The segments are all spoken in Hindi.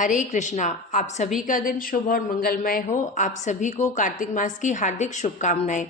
हरे कृष्णा। आप सभी का दिन शुभ और मंगलमय हो। आप सभी को कार्तिक मास की हार्दिक शुभकामनाएं।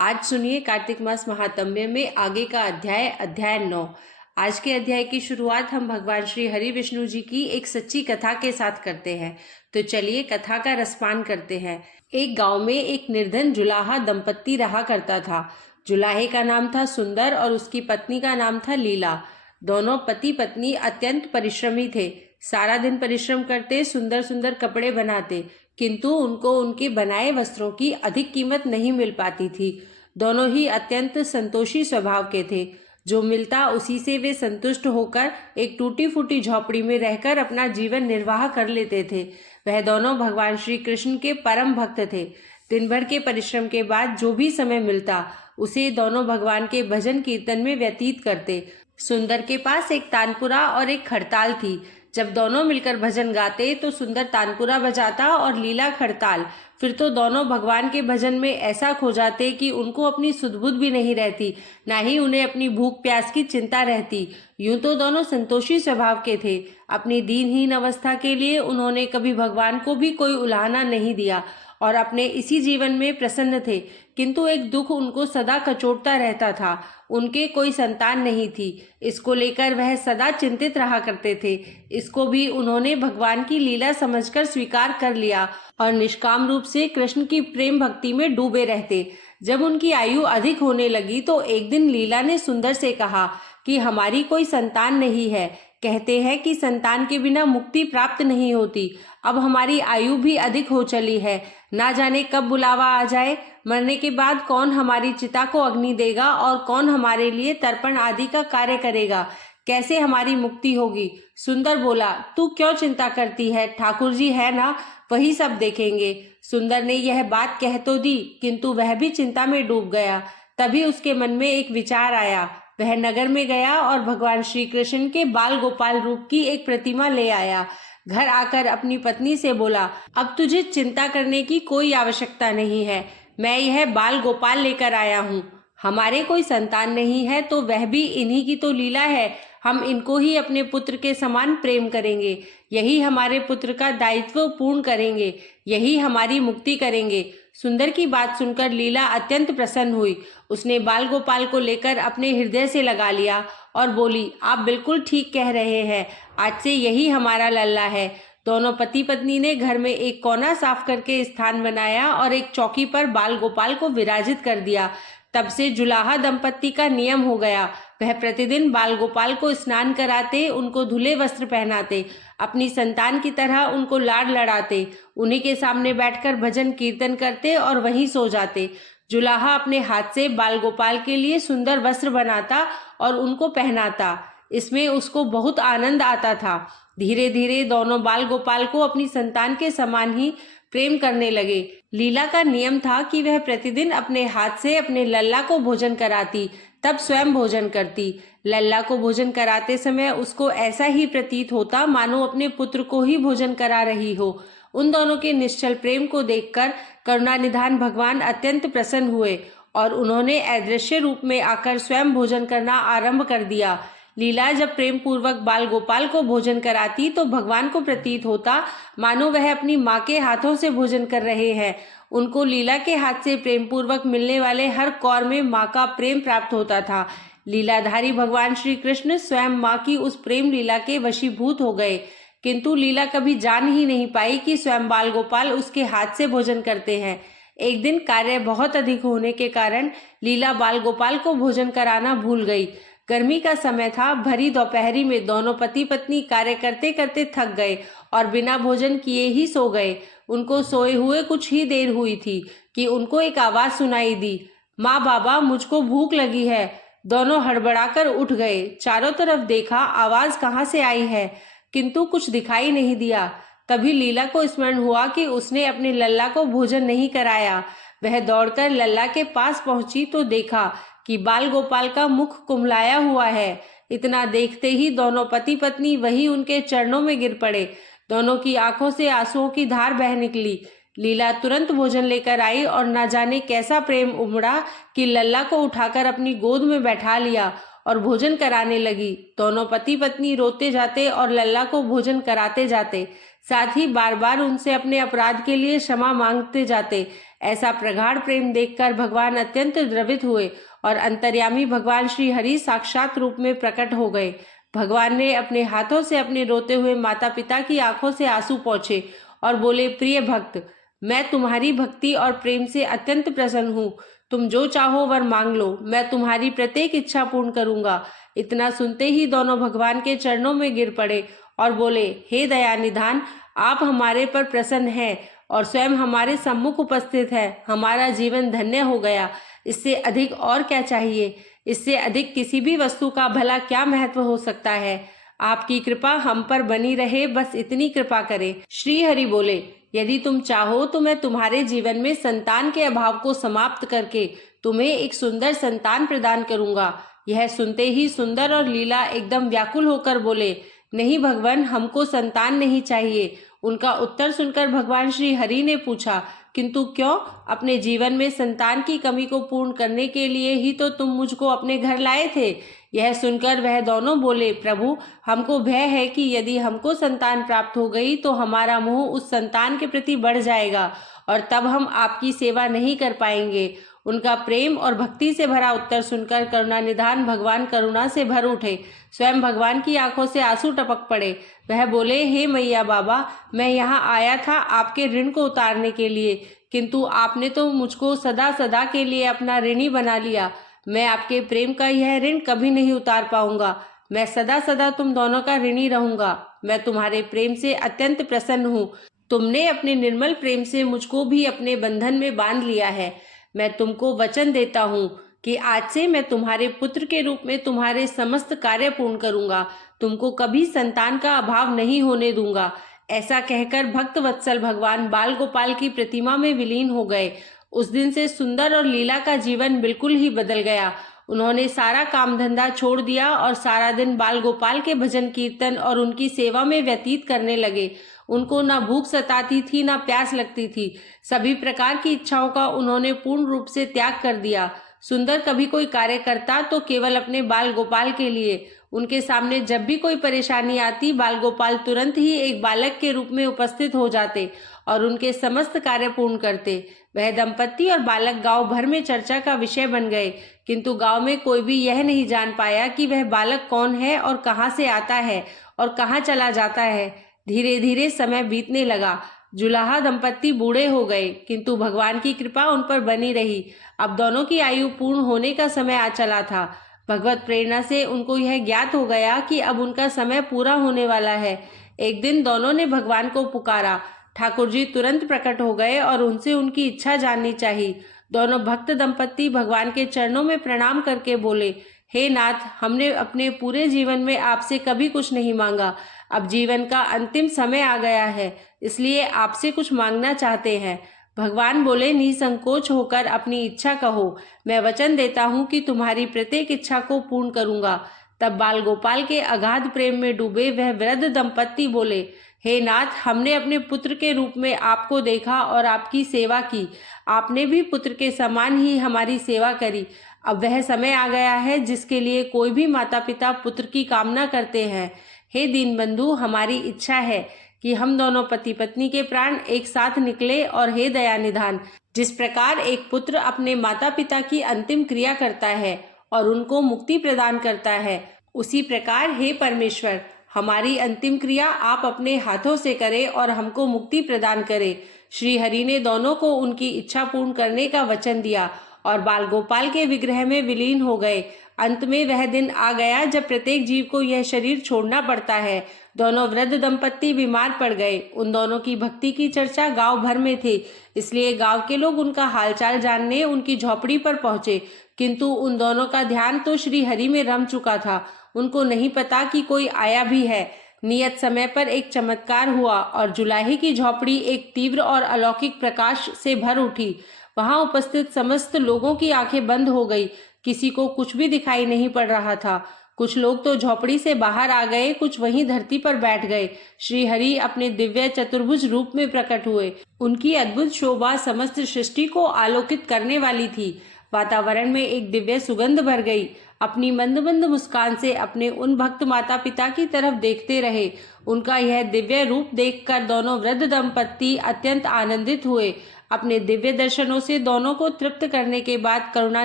आज सुनिए कार्तिक मास महात्म्य में आगे का अध्याय 9। आज के अध्याय की शुरुआत हम भगवान श्री हरि विष्णु जी की एक सच्ची कथा के साथ करते हैं। तो चलिए कथा का रसपान करते हैं। एक गांव में एक निर्धन जुलाहा दंपत्ति रहा करता था। जुलाहे का नाम था सुंदर और उसकी पत्नी का नाम था लीला। दोनों पति पत्नी अत्यंत परिश्रमी थे। सारा दिन परिश्रम करते, सुंदर सुंदर कपड़े बनाते, किंतु उनको उनके बनाए वस्त्रों की अधिक कीमत नहीं मिल पाती थी। दोनों ही अत्यंत संतोषी स्वभाव के थे। जो मिलता उसी से वे संतुष्ट होकर एक टूटी फूटी झोपड़ी में रहकर अपना जीवन निर्वाह कर लेते थे। वह दोनों भगवान श्री कृष्ण के परम भक्त थे। दिन भर के परिश्रम के बाद जो भी समय मिलता उसे दोनों भगवान के भजन कीर्तन में व्यतीत करते। सुंदर के पास एक तानपुरा और एक खड़ताल थी। जब दोनों मिलकर भजन गाते तो सुंदर तानपुरा बजाता और लीला खड़ताल। फिर तो दोनों भगवान के भजन में ऐसा खो जाते कि उनको अपनी सुध-बुध भी नहीं रहती, ना ही उन्हें अपनी भूख प्यास की चिंता रहती। यूं तो दोनों संतोषी स्वभाव के थे। अपनी दीनहीन अवस्था के लिए उन्होंने कभी भगवान को भी कोई उलाहना नहीं दिया और अपने इसी जीवन में प्रसन्न थे। किंतु एक दुख उनको सदा कचोटता रहता था। उनके कोई संतान नहीं थी। इसको लेकर वह सदा चिंतित रहा करते थे। इसको भी उन्होंने भगवान की लीला समझकर स्वीकार कर लिया और निष्काम रूप से कृष्ण की प्रेम भक्ति में डूबे रहते। जब उनकी आयु अधिक होने लगी तो एक दिन लीला ने सुंदर से कहा कि हमारी कोई संतान नहीं है। कहते हैं कि संतान के बिना मुक्ति प्राप्त नहीं होती। अब हमारी आयु भी अधिक हो चली है, ना जाने कब बुलावा आ जाए। मरने के बाद कौन हमारी चिता को अग्नि देगा और कौन हमारे लिए तर्पण आदि का कार्य करेगा। कैसे हमारी मुक्ति होगी। सुंदर बोला, तू क्यों चिंता करती है, ठाकुर जी है ना, वही सब देखेंगे। सुंदर ने यह बात कह तो दी, किंतु वह भी चिंता में डूब गया। तभी उसके मन में एक विचार आया। वह नगर में गया और भगवान श्री कृष्ण के बाल गोपाल रूप की एक प्रतिमा ले आया। घर आकर अपनी पत्नी से बोला, अब तुझे चिंता करने की कोई आवश्यकता नहीं है। मैं यह बाल गोपाल लेकर आया हूँ। हमारे कोई संतान नहीं है तो वह भी इन्हीं की तो लीला है। हम इनको ही अपने पुत्र के समान प्रेम करेंगे। यही हमारे पुत्र का दायित्व पूर्ण करेंगे। यही हमारी मुक्ति करेंगे। सुंदर की बात सुनकर लीला अत्यंत प्रसन्न हुई। उसने बाल गोपाल को लेकर अपने हृदय से लगा लिया और बोली, आप बिल्कुल ठीक कह रहे हैं। आज से यही हमारा लल्ला है। दोनों पति पत्नी ने घर में एक कोना साफ करके स्थान बनाया और एक चौकी पर बाल गोपाल को विराजित कर दिया। तब से जुलाहा दंपत्ति का नियम हो गया। वह प्रतिदिन बाल गोपाल को स्नान कराते, उनको धुले वस्त्र पहनाते, अपनी संतान की तरह उनको लाड लड़ाते, उन्हीं के सामने बैठकर भजन कीर्तन करते और वहीं सो जाते। जुलाहा अपने हाथ से बाल गोपाल के लिए सुंदर वस्त्र बनाता और उनको पहनाता। इसमें उसको बहुत आनंद आता था। धीरे धीरे दोनों बाल गोपाल को अपनी संतान के समान ही प्रेम करने लगे। लीला का नियम था कि वह प्रतिदिन अपने हाथ से अपने लल्ला को भोजन कराती, तब स्वयं भोजन करती। लल्ला को भोजन कराते समय उसको ऐसा ही प्रतीत होता मानो अपने पुत्र को ही भोजन करा रही हो। उन दोनों के निश्चल प्रेम को देखकर करुणानिधान भगवान अत्यंत प्रसन्न हुए और उन्होंने अदृश्य रूप में आकर स्वयं भोजन करना आरंभ कर दिया। लीला जब प्रेम पूर्वक बाल गोपाल को भोजन कराती तो भगवान को प्रतीत होता मानो वह अपनी माँ के हाथों से भोजन कर रहे हैं। उनको लीला के हाथ से प्रेम पूर्वक मिलने वाले हर कौर में माँ का प्रेम प्राप्त होता था। लीलाधारी भगवान श्री कृष्ण स्वयं माँ की उस प्रेम लीला के वशीभूत हो गए। किंतु लीला कभी जान ही नहीं पाई कि स्वयं बाल गोपाल उसके हाथ से भोजन करते हैं। एक दिन कार्य बहुत अधिक होने के कारण लीला बाल गोपाल को भोजन कराना भूल गई। गर्मी का समय था। भरी दोपहरी में दोनों पति पत्नी कार्य करते करते थक गए और बिना भोजन किए ही सो गए। उनको सोए हुए कुछ ही देर हुई थी कि उनको एक आवाज सुनाई दी, माँ बाबा मुझको भूख लगी है। दोनों हड़बड़ाकर उठ गए। चारों तरफ देखा, आवाज कहाँ से आई है, किंतु कुछ दिखाई नहीं दिया। तभी लीला को स्मरण हुआ कि उसने अपने लल्ला को भोजन नहीं कराया। वह दौड़कर लल्ला के पास पहुंची तो देखा कि बाल गोपाल का मुख कुम्हलाया हुआ है। इतना देखते ही दोनों पति पत्नी वही उनके चरणों में गिर पड़े। दोनों की आंखों से आंसुओं की धार बह निकली। लीला तुरंत भोजन लेकर आई और न जाने कैसा प्रेम उमड़ा कि लल्ला को उठाकर अपनी गोद में बैठा लिया और भोजन कराने लगी। दोनों पति पत्नी रोते जाते और लल्ला को भोजन कराते जाते। साथ ही बार बार उनसे अपने अपराध के लिए क्षमा मांगते जाते। ऐसा प्रगाढ़ प्रेम देखकर भगवान अत्यंत द्रवित हुए और अंतर्यामी भगवान श्री हरि साक्षात रूप में प्रकट हो गए। भगवान ने अपने हाथों से अपने रोते हुए माता पिता की आंखों से आंसू पोंछे और बोले, प्रिय भक्त, मैं तुम्हारी भक्ति और प्रेम से अत्यंत प्रसन्न हूँ। तुम जो चाहो वर मांग लो, मैं तुम्हारी प्रत्येक इच्छा पूर्ण करूंगा। इतना सुनते ही दोनों भगवान के चरणों में गिर पड़े और बोले, हे दयानिधान, आप हमारे पर प्रसन्न हैं और स्वयं हमारे सम्मुख उपस्थित है। हमारा जीवन धन्य हो गया। इससे अधिक और क्या चाहिए? इससे अधिक किसी भी वस्तु का भला क्या महत्व हो सकता है? आपकी कृपा हम पर बनी रहे, बस इतनी कृपा करें। श्री हरि बोले, यदि तुम चाहो तो मैं तुम्हारे जीवन में संतान के अभाव को समाप्त करके तुम्हें एक सुंदर संतान प्रदान करूंगा। यह सुनते ही सुंदर और लीला एकदम व्याकुल होकर बोले, नहीं भगवान, हमको संतान नहीं चाहिए। उनका उत्तर सुनकर भगवान श्री हरि ने पूछा, किंतु क्यों? अपने जीवन में संतान की कमी को पूर्ण करने के लिए ही तो तुम मुझको अपने घर लाए थे। यह सुनकर वह दोनों बोले, प्रभु, हमको भय है कि यदि हमको संतान प्राप्त हो गई तो हमारा मोह उस संतान के प्रति बढ़ जाएगा और तब हम आपकी सेवा नहीं कर पाएंगे। उनका प्रेम और भक्ति से भरा उत्तर सुनकर करुणानिधान भगवान करुणा से भर उठे। स्वयं भगवान की आंखों से आंसू टपक पड़े। वह बोले, हे मैया बाबा, मैं यहाँ आया था आपके ऋण को उतारने के लिए, किंतु आपने तो मुझको सदा सदा के लिए अपना ऋणी बना लिया। मैं आपके प्रेम का यह ऋण कभी नहीं उतार पाऊंगा। मैं सदा सदा तुम दोनों का ऋणी रहूंगा। मैं तुम्हारे प्रेम से अत्यंत प्रसन्न हूँ। तुमने अपने निर्मल प्रेम से मुझको भी अपने बंधन में बांध लिया है। मैं तुमको वचन देता हूँ कि आज से मैं तुम्हारे पुत्र के रूप में तुम्हारे समस्त कार्य पूर्ण करूंगा। तुमको कभी संतान का अभाव नहीं होने दूंगा। ऐसा कहकर भक्त वत्सल भगवान बाल गोपाल की प्रतिमा में विलीन हो गए। उस दिन से सुंदर और लीला का जीवन बिल्कुल ही बदल गया। उन्होंने सारा काम धंधा छोड़ दिया और सारा दिन बाल गोपाल के भजन कीर्तन और उनकी सेवा में व्यतीत करने लगे। उनको ना भूख सताती थी, ना प्यास लगती थी। सभी प्रकार की इच्छाओं का उन्होंने पूर्ण रूप से त्याग कर दिया। सुंदर कभी कोई कार्य करता तो केवल अपने बाल गोपाल के लिए। उनके सामने जब भी कोई परेशानी आती, बाल गोपाल तुरंत ही एक बालक के रूप में उपस्थित हो जाते और उनके समस्त कार्य पूर्ण करते। वह दंपत्ति और बालक गांव भर में चर्चा का विषय बन गए, किंतु गांव में कोई भी यह नहीं जान पाया कि वह बालक कौन है और कहां से आता है और कहां चला जाता है। धीरे धीरे समय बीतने लगा। जुलाहा दंपत्ति बूढ़े हो गए, किंतु भगवान की कृपा उन पर बनी रही। अब दोनों की आयु पूर्ण होने का समय आ चला था। भगवत प्रेरणा से उनको यह ज्ञात हो गया कि अब उनका समय पूरा होने वाला है। एक दिन दोनों ने भगवान को पुकारा। ठाकुर जी तुरंत प्रकट हो गए और उनसे उनकी इच्छा जाननी चाहिए। दोनों भक्त दंपत्ति भगवान के चरणों में प्रणाम करके बोले, हे नाथ, हमने अपने पूरे जीवन में आपसे कभी कुछ नहीं मांगा। अब जीवन का अंतिम समय आ गया है, इसलिए आपसे कुछ मांगना चाहते हैं। भगवान बोले, निसंकोच होकर अपनी इच्छा कहो। मैं वचन देता हूँ कि तुम्हारी प्रत्येक इच्छा को पूर्ण करूंगा। तब बाल गोपाल के अगाध प्रेम में डूबे वह वृद्ध दंपत्ति बोले, हे नाथ, हमने अपने पुत्र के रूप में आपको देखा और आपकी सेवा की। आपने भी पुत्र के समान ही हमारी सेवा करी। अब वह समय आ गया है जिसके लिए कोई भी माता पिता पुत्र की कामना करते हैं। हे दीनबंधु, हमारी इच्छा है कि हम दोनों पति पत्नी के प्राण एक साथ निकले। और हे दयानिधान, जिस प्रकार एक पुत्र अपने माता पिता की अंतिम क्रिया करता है और उनको मुक्ति प्रदान करता है, उसी प्रकार हे परमेश्वर, हमारी अंतिम क्रिया आप अपने हाथों से करें और हमको मुक्ति प्रदान करें। श्री हरि ने दोनों को उनकी इच्छा पूर्ण करने का वचन दिया और बाल गोपाल के विग्रह में विलीन हो गए। अंत में वह दिन आ गया जब प्रत्येक जीव को यह शरीर छोड़ना पड़ता है। दोनों वृद्ध दंपत्ति बीमार पड़ गए। उन दोनों की भक्ति की चर्चा गांव भर में थी, इसलिए गांव के लोग उनका हालचाल जानने उनकी झोपड़ी पर पहुंचे, किंतु उन दोनों का ध्यान तो श्री हरि में रम चुका था। उनको नहीं पता कि कोई आया भी है। नियत समय पर एक चमत्कार हुआ और जुलाही की झोपड़ी एक तीव्र और अलौकिक प्रकाश से भर उठी। वहां उपस्थित समस्त लोगों की आंखें बंद हो गई। किसी को कुछ भी दिखाई नहीं पड़ रहा था। कुछ लोग तो झोपड़ी से बाहर आ गए, कुछ वहीं धरती पर बैठ गए। श्री हरि अपने दिव्य चतुर्भुज रूप में प्रकट हुए। उनकी अद्भुत शोभा समस्त सृष्टि को आलोकित करने वाली थी। वातावरण में एक दिव्य सुगंध भर गई। अपनी मंद मंद मुस्कान से अपने उन भक्त माता पिता की तरफ देखते रहे। उनका यह दिव्य रूप देखकर दोनों वृद्ध दंपत्ति अत्यंत आनंदित हुए। अपने दिव्य दर्शनों से दोनों को तृप्त करने के बाद करुणा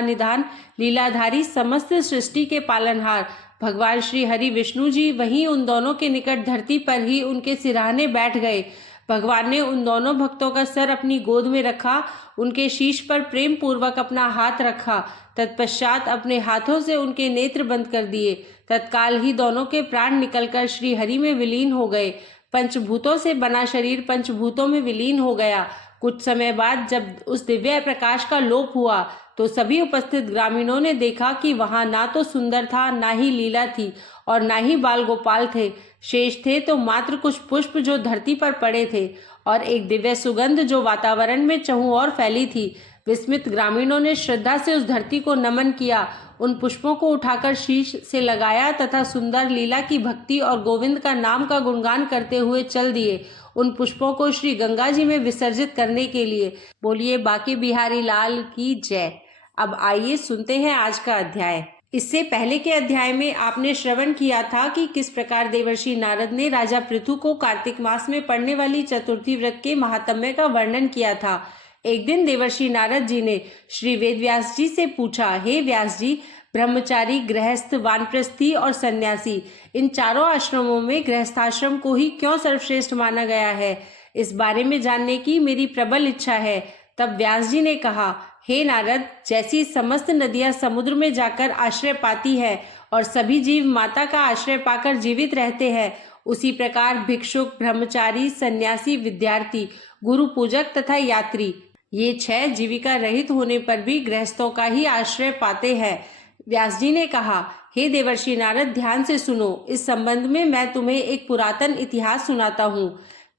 निधान लीलाधारी समस्त सृष्टि के पालनहार भगवान श्री हरि विष्णु जी वहीं उन दोनों के निकट धरती पर ही उनके सिरहाने बैठ गए। भगवान ने उन दोनों भक्तों का सर अपनी गोद में रखा, उनके शीश पर प्रेम पूर्वक अपना हाथ रखा। तत्पश्चात अपने हाथों से उनके नेत्र बंद कर दिए। तत्काल ही दोनों के प्राण निकलकर श्री हरि में विलीन हो गए। पंचभूतों से बना शरीर पंचभूतों में विलीन हो गया। कुछ समय बाद जब उस दिव्य प्रकाश का लोप हुआ तो सभी उपस्थित ग्रामीणों ने देखा कि वहां ना तो सुंदर था, ना ही लीला थी और ना ही बाल गोपाल थे। शेष थे तो मात्र कुछ पुष्प जो धरती पर पड़े थे और एक दिव्य सुगंध जो वातावरण में चहुओर फैली थी। विस्मित ग्रामीणों ने श्रद्धा से उस धरती को नमन किया, उन पुष्पों को उठाकर शीश से लगाया तथा सुंदर लीला की भक्ति और गोविंद का नाम का गुणगान करते हुए चल दिए उन पुष्पों को श्री गंगा जी में विसर्जित करने के लिए। बोलिए बांके बिहारी लाल की जय। अब आइए सुनते हैं आज का अध्याय। इससे पहले के अध्याय में आपने श्रवण किया था कि किस प्रकार देवर्षि नारद ने राजा पृथु को कार्तिक मास में पड़ने वाली चतुर्थी व्रत के महात्म्य का वर्णन किया था। एक दिन देवर्षि नारद जी ने श्री वेदव्यास जी से पूछा, हे व्यास जी, ब्रह्मचारी, गृहस्थ, वानप्रस्थी और सन्यासी, इन चारों आश्रमों में गृहस्थाश्रम को ही क्यों सर्वश्रेष्ठ माना गया है? इस बारे में जानने की मेरी प्रबल इच्छा है। तब व्यास जी ने कहा, हे नारद, जैसी समस्त नदियां समुद्र में जाकर आश्रय पाती है और सभी जीव माता का आश्रय पाकर जीवित रहते हैं, उसी प्रकार भिक्षुक, ब्रह्मचारी, सन्यासी, विद्यार्थी, गुरु पूजक तथा यात्री, ये 6 जीविका रहित होने पर भी गृहस्थों का ही आश्रय पाते हैं। व्यास जी ने कहा, हे देवर्षि नारद, ध्यान से सुनो। इस संबंध में मैं तुम्हें एक पुरातन इतिहास सुनाता हूँ।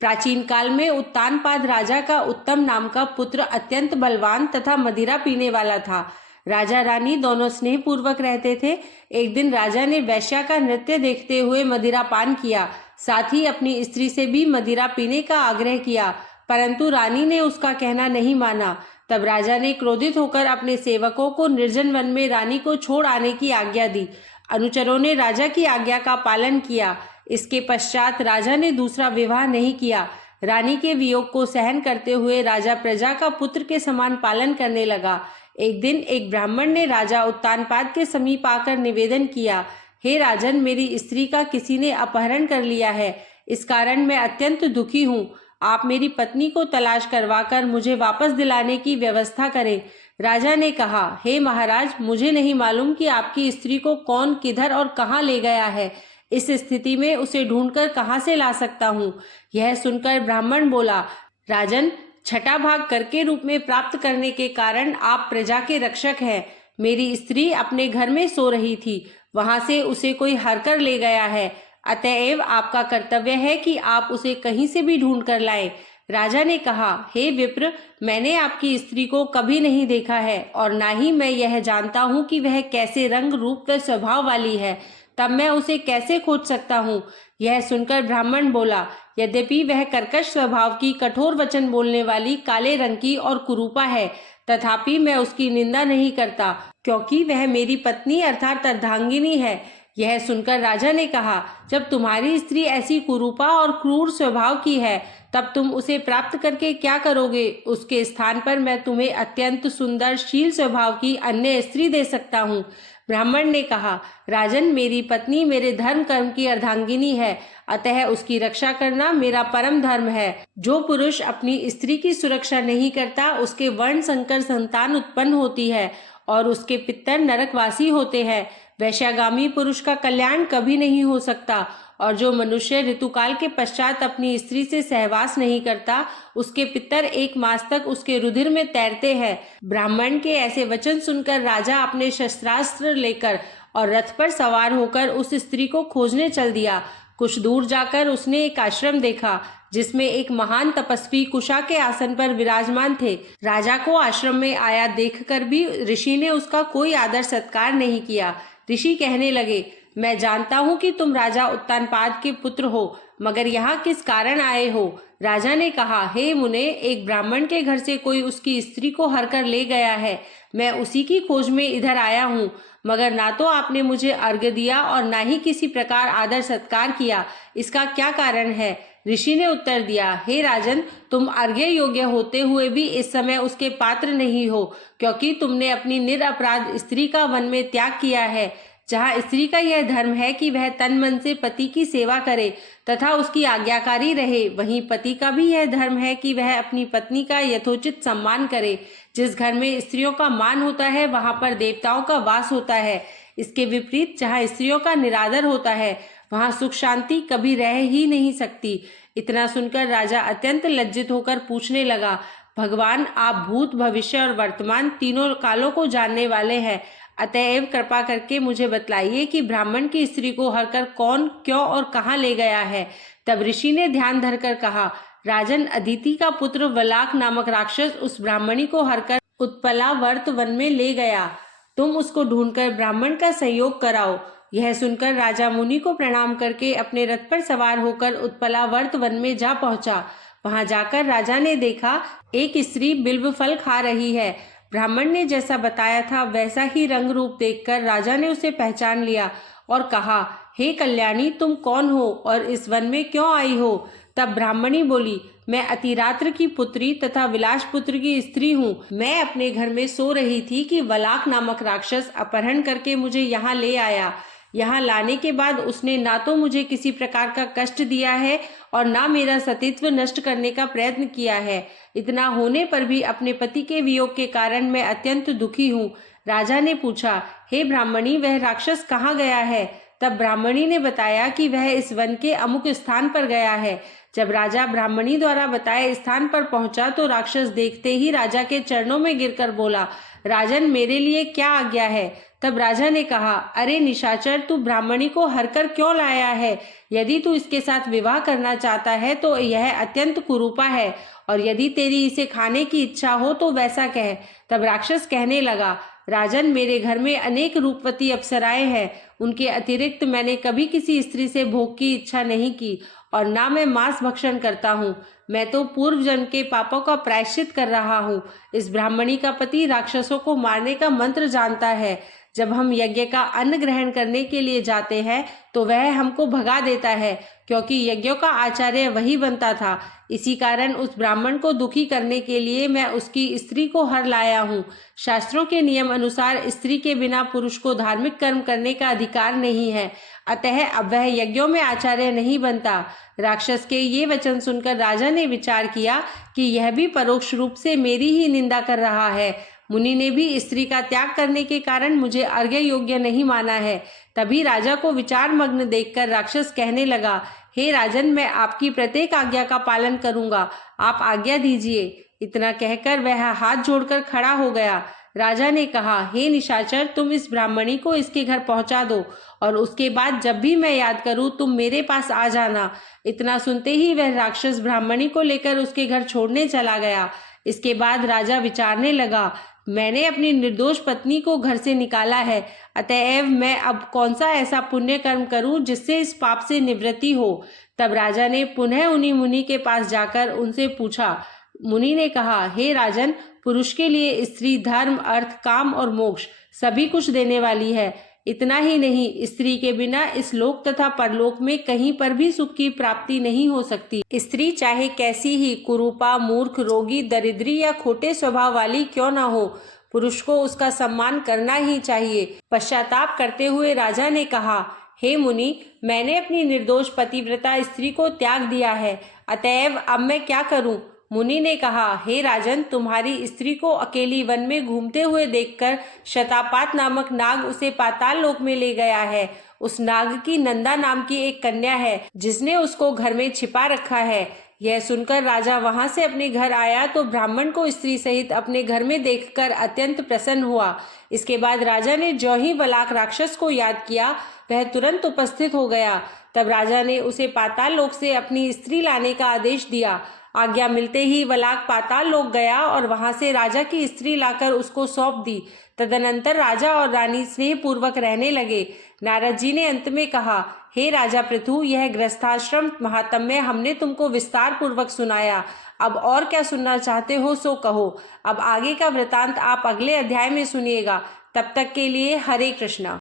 प्राचीन काल में उत्तानपाद राजा का उत्तम नाम का पुत्र अत्यंत बलवान तथा मदिरा पीने वाला था। राजा रानी दोनों स्नेह पूर्वक रहते थे। एक दिन राजा ने वैश्या का नृत्य देखते हुए मदिरा पान किया, साथ ही अपनी स्त्री से भी मदिरा पीने का आग्रह किया, परंतु रानी ने उसका कहना नहीं माना। तब राजा ने क्रोधित होकर अपने सेवकों को निर्जन वन में रानी को छोड़ आने की आज्ञा दी। अनुचरों ने राजा की आज्ञा का पालन किया। इसके पश्चात राजा ने दूसरा विवाह नहीं किया। रानी के वियोग को सहन करते हुए राजा प्रजा का पुत्र के समान पालन करने लगा। एक दिन एक ब्राह्मण ने राजा उत्तानपाद के समीप आकर निवेदन किया, हे राजन, मेरी स्त्री का किसी ने अपहरण कर लिया है। इस कारण मैं अत्यंत दुखी हूँ। आप मेरी पत्नी को तलाश करवाकर मुझे वापस दिलाने की व्यवस्था करें। राजा ने कहा, हे महाराज, मुझे नहीं मालूम कि आपकी स्त्री को कौन, किधर और कहाँ ले गया है। इस स्थिति में उसे ढूंढकर कहाँ से ला सकता हूँ? यह सुनकर ब्राह्मण बोला, राजन, छठा भाग कर के रूप में प्राप्त करने के कारण आप प्रजा के रक्षक हैं। मेरी स्त्री अपने घर में सो रही थी, वहां से उसे कोई हर कर ले गया है। अतएव आपका कर्तव्य है कि आप उसे कहीं से भी ढूंढ कर लाएं। राजा ने कहा, हे विप्र, मैंने आपकी स्त्री को कभी नहीं देखा है और ना ही मैं यह जानता हूँ कि वह कैसे रंग, रूप व स्वभाव वाली है, तब मैं उसे कैसे खोज सकता हूँ? यह सुनकर ब्राह्मण बोला, यद्यपि वह कर्कश स्वभाव की, कठोर वचन बोलने वाली, काले रंग की और कुरूपा है, तथापि मैं उसकी निंदा नहीं करता, क्योंकि वह मेरी पत्नी अर्थात अर्धांगिनी है। यह सुनकर राजा ने कहा, जब तुम्हारी स्त्री ऐसी कुरूपा और क्रूर स्वभाव की है, तब तुम उसे प्राप्त करके क्या करोगे? उसके स्थान पर मैं तुम्हें अत्यंत सुंदर, शील स्वभाव की अन्य स्त्री दे सकता हूँ। ब्राह्मण ने कहा, राजन, मेरी पत्नी मेरे धर्म कर्म की अर्धांगिनी है, अतः उसकी रक्षा करना मेरा परम धर्म है। जो पुरुष अपनी स्त्री की सुरक्षा नहीं करता, उसके वर्ण संकर संतान उत्पन्न होती है और उसके पितर नरकवासी होते हैं। वैश्यागामी पुरुष का कल्याण कभी नहीं हो सकता और जो मनुष्य ऋतुकाल के पश्चात अपनी स्त्री से सहवास नहीं करता, उसके पितर 1 मास तक उसके रुधिर में तैरते हैं। ब्राह्मण के ऐसे वचन सुनकर राजा अपने शस्त्रास्त्र लेकर और रथ पर सवार होकर उस स्त्री को खोजने चल दिया। कुछ दूर जाकर उसने एक आश्रम देखा जिसमें एक महान तपस्वी कुशा के आसन पर विराजमान थे। राजा को आश्रम में आया देखकर भी ऋषि ने उसका कोई आदर सत्कार नहीं किया। ऋषि कहने लगे, मैं जानता हूँ कि तुम राजा उत्तानपाद के पुत्र हो, मगर यहाँ किस कारण आए हो? राजा ने कहा, हे मुने, एक ब्राह्मण के घर से कोई उसकी स्त्री को हर कर ले गया है। मैं उसी की खोज में इधर आया हूँ, मगर ना तो आपने मुझे अर्घ्य दिया और ना ही किसी प्रकार आदर सत्कार किया, इसका क्या कारण है? ऋषि ने उत्तर दिया, हे राजन, तुम अर्घ्य योग्य होते हुए भी इस समय उसके पात्र नहीं हो, क्योंकि तुमने अपनी निरपराध स्त्री का वन में त्याग किया है। जहाँ स्त्री का यह धर्म है कि वह तन मन से पति की सेवा करे तथा उसकी आज्ञाकारी रहे, वहीं पति का भी यह धर्म है कि वह अपनी पत्नी का यथोचित सम्मान करे। जिस घर में स्त्रियों का मान होता है वहां पर देवताओं का वास होता है। इसके विपरीत जहाँ स्त्रियों का निरादर होता है वहां सुख शांति कभी रह ही नहीं सकती। इतना सुनकर राजा अत्यंत लज्जित होकर पूछने लगा, भगवान, आप भूत, भविष्य और वर्तमान तीनों कालों को जानने वाले हैं, अतएव कृपा करके मुझे बतलाइए कि ब्राह्मण की स्त्री को हरकर कौन, क्यों और कहाँ ले गया है। तब ऋषि ने ध्यान धरकर कहा, राजन, अदिति का पुत्र वलाक नामक राक्षस उस ब्राह्मणी को हरकर उत्पलावर्त वन में ले गया। तुम उसको ढूंढकर ब्राह्मण का संयोग कराओ। यह सुनकर राजा मुनि को प्रणाम करके अपने रथ पर सवार होकर उत्पलावर्त वन में जा पहुंचा। वहां जाकर राजा ने देखा एक स्त्री बिल्व फल खा रही है। ब्राह्मण ने जैसा बताया था वैसा ही रंग रूप देखकर राजा ने उसे पहचान लिया और कहा, हे कल्याणी, तुम कौन हो और इस वन में क्यों आई हो? तब ब्राह्मणी बोली, मैं अतिरात्र की पुत्री तथा विलास पुत्र की स्त्री हूँ। मैं अपने घर में सो रही थी कि वलाक नामक राक्षस अपहरण करके मुझे यहाँ ले आया। यहाँ लाने के बाद उसने ना तो मुझे किसी प्रकार का कष्ट दिया है और ना मेरा सतीत्व नष्ट करने का प्रयत्न किया है। इतना होने पर भी अपने पति के वियोग के कारण मैं अत्यंत दुखी हूँ। राजा ने पूछा, हे ब्राह्मणी, वह राक्षस कहाँ गया है? तब ब्राह्मणी ने बताया कि वह इस वन के अमुक स्थान पर गया है। जब राजा ब्राह्मणी द्वारा बताए स्थान पर पहुंचा तो राक्षस देखते ही राजा के चरणों में गिरकर बोला, राजन, मेरे लिए क्या आज्ञा है? तब राजा ने कहा, अरे निशाचर, तू ब्राह्मणी को हरकर क्यों लाया है? यदि तू इसके साथ विवाह करना चाहता है तो यह अत्यंत कुरूपा है, और यदि तेरी इसे खाने की इच्छा हो तो वैसा कह। तब राक्षस कहने लगा, राजन, मेरे घर में अनेक रूपवती अप्सराएं हैं, उनके अतिरिक्त मैंने कभी किसी स्त्री से भोग की इच्छा नहीं की और ना मैं मांस भक्षण करता हूँ। मैं तो पूर्व जन्म के पापों का प्रायश्चित कर रहा हूँ। इस ब्राह्मणी का पति राक्षसों को मारने का मंत्र जानता है। जब हम यज्ञ का अन्न ग्रहण करने के लिए जाते हैं तो वह हमको भगा देता है, क्योंकि यज्ञों का आचार्य वही बनता था। इसी कारण उस ब्राह्मण को दुखी करने के लिए मैं उसकी स्त्री को हर लाया हूँ। शास्त्रों के नियम अनुसार स्त्री के बिना पुरुष को धार्मिक कर्म करने का अधिकार नहीं है, अतः अब वह यज्ञों में आचार्य नहीं बनता। राक्षस के ये वचन सुनकर राजा ने विचार किया कि यह भी परोक्ष रूप से मेरी ही निंदा कर रहा है। मुनि ने भी स्त्री का त्याग करने के कारण मुझे अर्घ्य योग्य नहीं माना है। तभी राजा को विचार मग्न देखकर राक्षस कहने लगा, हे राजन, मैं आपकी प्रत्येक आज्ञा का पालन करूंगा, आप आज्ञा दीजिए। इतना कहकर वह हाथ जोड़कर खड़ा हो गया। राजा ने कहा, हे निशाचर, तुम इस ब्राह्मणी को इसके घर पहुंचा दो और उसके बाद जब भी मैं याद करूं तुम मेरे पास आ जाना। इतना सुनते ही वह राक्षस ब्राह्मणी को लेकर उसके घर छोड़ने चला गया। इसके बाद राजा विचारने लगा, मैंने अपनी निर्दोष पत्नी को घर से निकाला है, अतएव मैं अब कौन सा ऐसा पुण्य कर्म करूं जिससे इस पाप से निवृत्ति हो। तब राजा ने पुनः उन्हीं मुनि के पास जाकर उनसे पूछा। मुनि ने कहा, हे राजन, पुरुष के लिए स्त्री धर्म, अर्थ, काम और मोक्ष सभी कुछ देने वाली है। इतना ही नहीं, स्त्री के बिना इस लोक तथा परलोक में कहीं पर भी सुख की प्राप्ति नहीं हो सकती। स्त्री चाहे कैसी ही कुरूपा, मूर्ख, रोगी, दरिद्री या खोटे स्वभाव वाली क्यों न हो, पुरुष को उसका सम्मान करना ही चाहिए। पश्चाताप करते हुए राजा ने कहा, हे मुनि, मैंने अपनी निर्दोष पतिव्रता स्त्री को त्याग दिया है, अतएव अब मैं क्या करूं? मुनि ने कहा, हे राजन, तुम्हारी स्त्री को अकेली वन में घूमते हुए देखकर शतापात नामक नाग उसे पाताल लोक में ले गया है। उस नाग की नंदा नाम की एक कन्या है जिसने उसको घर में छिपा रखा है। यह सुनकर राजा वहां से अपने घर आया तो ब्राह्मण को स्त्री सहित अपने घर में देखकर अत्यंत प्रसन्न हुआ। इसके बाद राजा ने ज्यों ही वलाक राक्षस को याद किया, वह तुरंत उपस्थित हो गया। तब राजा ने उसे पाताल लोक से अपनी स्त्री लाने का आदेश दिया। आज्ञा मिलते ही वलाक पाताल लोक गया और वहां से राजा की स्त्री लाकर उसको सौंप दी। तदनंतर राजा और रानी स्नेह पूर्वक रहने लगे। नारद जी ने अंत में कहा, हे राजा पृथु, यह गृहस्थाश्रम महात्म्य हमने तुमको विस्तार पूर्वक सुनाया। अब और क्या सुनना चाहते हो सो कहो। अब आगे का वृतांत आप अगले अध्याय में सुनिएगा। तब तक के लिए हरे कृष्णा।